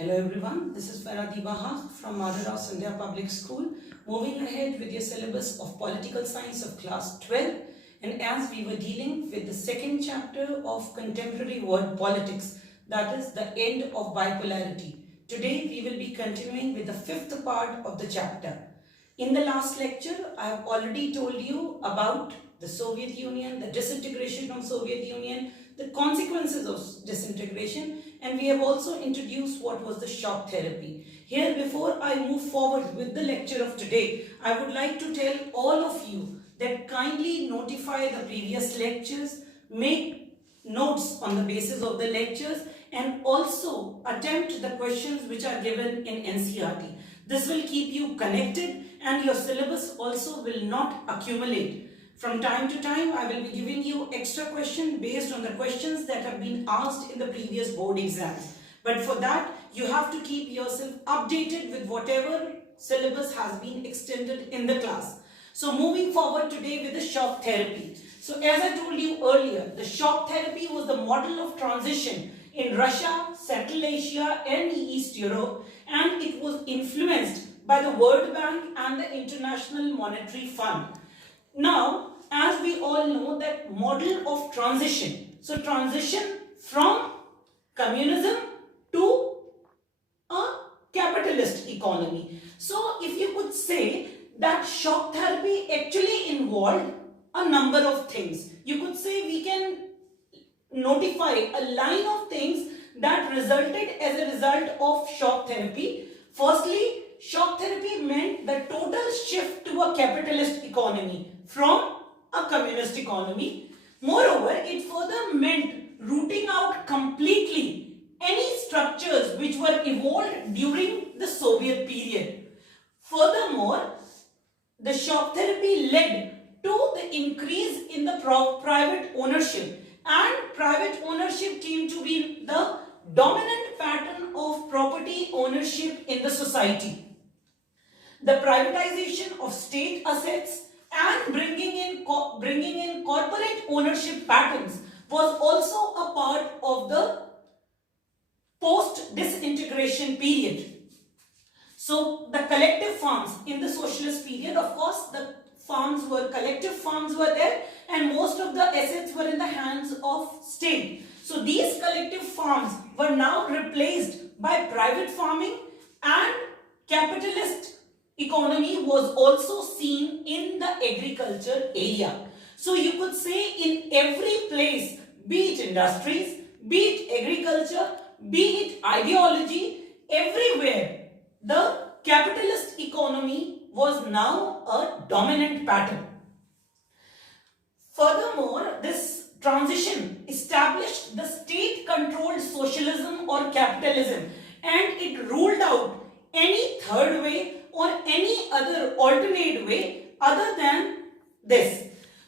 Hello everyone, this is Faradi Baha from Madhurao Sandhya Public School. Moving ahead with your syllabus of Political Science of class 12, and as we were dealing with the second chapter of Contemporary World Politics, that is the end of bipolarity. Today we will be continuing with the fifth part of the chapter. In the last lecture, I have already told you about the Soviet Union, the disintegration of Soviet Union, the consequences of disintegration, and we have also introduced what was the shock therapy. Here, before I move forward with the lecture of today, I would like to tell all of you that kindly notify the previous lectures, make notes on the basis of the lectures, and also attempt the questions which are given in NCERT. This will keep you connected and your syllabus also will not accumulate. From time to time, I will be giving you extra questions based on the questions that have been asked in the previous board exams. But for that, you have to keep yourself updated with whatever syllabus has been extended in the class. So moving forward today with the shock therapy. So as I told you earlier, the shock therapy was the model of transition in Russia, Central Asia and East Europe, and it was influenced by the World Bank and the International Monetary Fund. Now, as we all know, that model of transition, so transition from communism to a capitalist economy. So if you could say that shock therapy actually involved a number of things. You could say we can notify a line of things that resulted as a result of shock therapy. Firstly, shock therapy meant the total shift to a capitalist economy from a communist economy. Moreover, it further meant rooting out completely any structures which were evolved during the Soviet period. Furthermore, the shock therapy led to the increase in the private ownership, and private ownership came to be the dominant pattern of property ownership in the society. The privatization of state assets and bringing in corporate ownership patterns was also a part of the post-disintegration period. So the collective farms in the socialist period, of course, the collective farms were there, and most of the assets were in the hands of state. So these collective farms were now replaced by private farming, and capitalist economy was also seen in the agriculture area. So you could say in every place, be it industries, be it agriculture, be it ideology, everywhere the capitalist economy was now a dominant pattern. Furthermore, this transition established the state-controlled socialism or capitalism, and it ruled out any third way or any other alternate way other than this.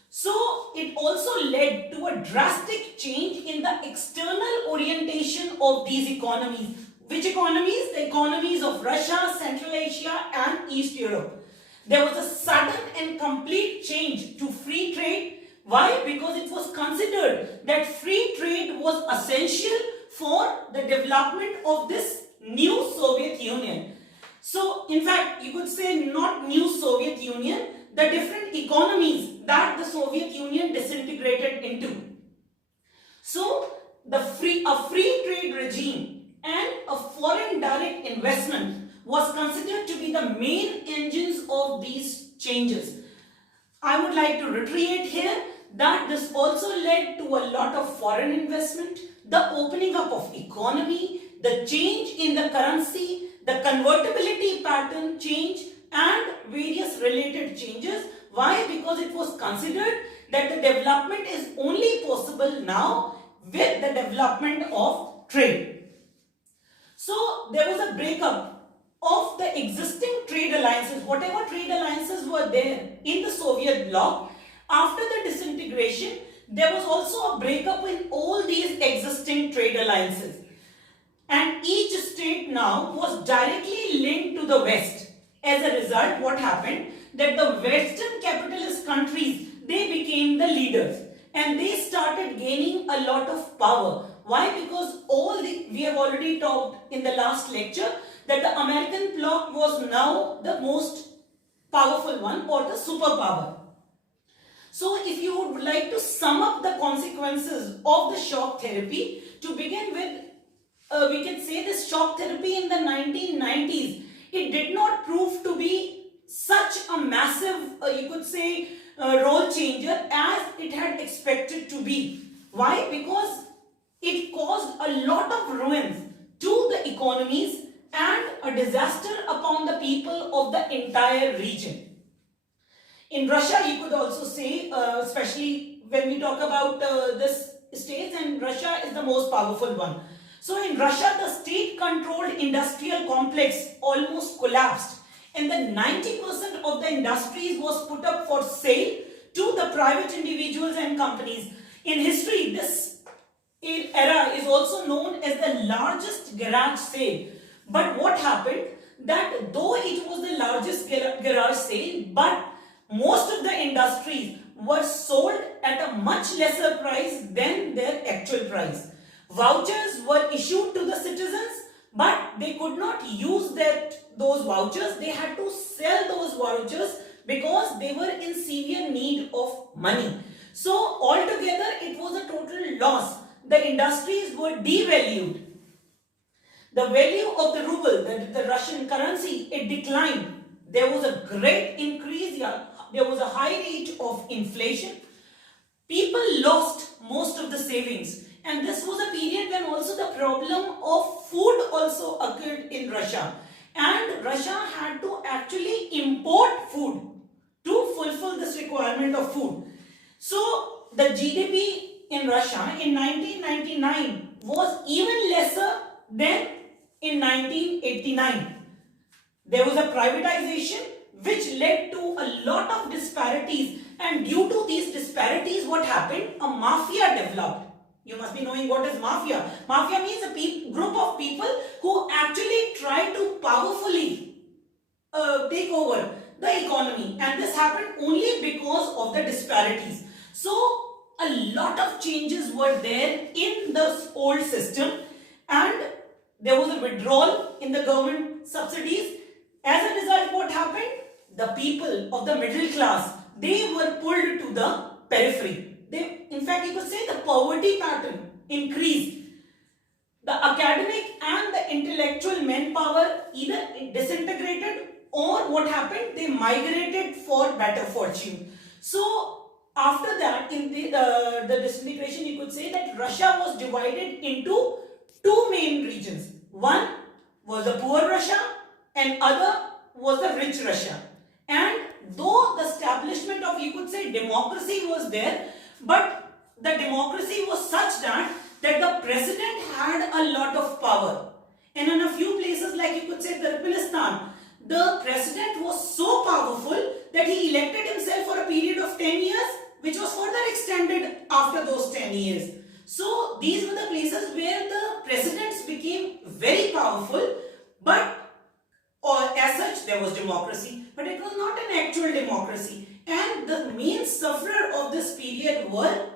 So it also led to a drastic change in the external orientation of these economies. Which economies? The economies of Russia, Central Asia and East Europe. There was a sudden and complete change to free trade. Why? Because it was considered that free trade was essential for the development of this new Soviet Union. So, in fact, you could say not new Soviet Union, the different economies that the Soviet Union disintegrated into. So, a free trade regime and a foreign direct investment was considered to be the main engines of these changes. I would like to reiterate here that this also led to a lot of foreign investment, the opening up of economy, the change in the currency, the convertibility pattern change and various related changes. Why? Because it was considered that the development is only possible now with the development of trade. So there was a breakup of the existing trade alliances, whatever trade alliances were there in the Soviet bloc. After the disintegration, there was also a breakup in all these existing trade alliances. And each state now was directly linked to the West. As a result, what happened? That the Western capitalist countries, they became the leaders. And they started gaining a lot of power. Why? Because we have already talked in the last lecture that the American bloc was now the most powerful one, or the superpower. So if you would like to sum up the consequences of the shock therapy, to begin with, we can say this shock therapy in the 1990s, it did not prove to be such a massive, you could say, role changer as it had expected to be. Why? Because it caused a lot of ruins to the economies and a disaster upon the people of the entire region. In Russia, you could also say, especially when we talk about this states, and Russia is the most powerful one. So in Russia, the state-controlled industrial complex almost collapsed, and then 90% of the industries was put up for sale to the private individuals and companies. In history, this era is also known as the largest garage sale. But what happened? That though it was the largest garage sale, but most of the industries were sold at a much lesser price than their actual price. Vouchers were issued to the citizens, but they could not use those vouchers. They had to sell those vouchers because they were in severe need of money. So altogether, it was a total loss. The industries were devalued. The value of the ruble, the Russian currency, it declined. There was a great increase. There was a high rate of inflation. People lost most of the savings. And this was a period when also the problem of food also occurred in Russia. And Russia had to actually import food to fulfill this requirement of food. So the GDP in Russia in 1999 was even lesser than in 1989. There was a privatization which led to a lot of disparities, and due to these disparities, what happened? A mafia developed. You must be knowing what is mafia. Mafia means a group of people who actually try to powerfully take over the economy, and this happened only because of the disparities. So a lot of changes were there in the old system, and there was a withdrawal in the government subsidies. As a result, what happened? The people of the middle class, they were pulled to the periphery. In fact, you could say the poverty pattern increased. The academic and the intellectual manpower either disintegrated, or what happened? They migrated for better fortune. So after that, in the disintegration, you could say that Russia was divided into two main regions. One was the poor Russia, and other was the rich Russia. And though the establishment of, you could say, democracy was there, but the democracy was such that the president had a lot of power. And in a few places, like you could say Turkmenistan, the president was so powerful that he elected himself for a period of 10 years, which was further extended after those 10 years. So these were the places where the presidents became very powerful, but as such there was democracy, but it was not an actual democracy. And the main sufferer of this period were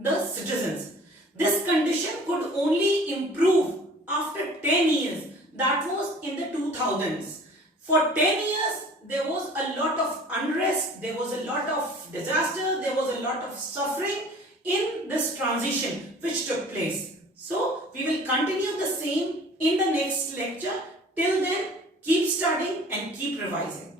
the citizens. This condition could only improve after 10 years. That was in the 2000s. For 10 years, there was a lot of unrest, there was a lot of disaster, there was a lot of suffering in this transition which took place. So, we will continue the same in the next lecture. Till then, keep studying and keep revising.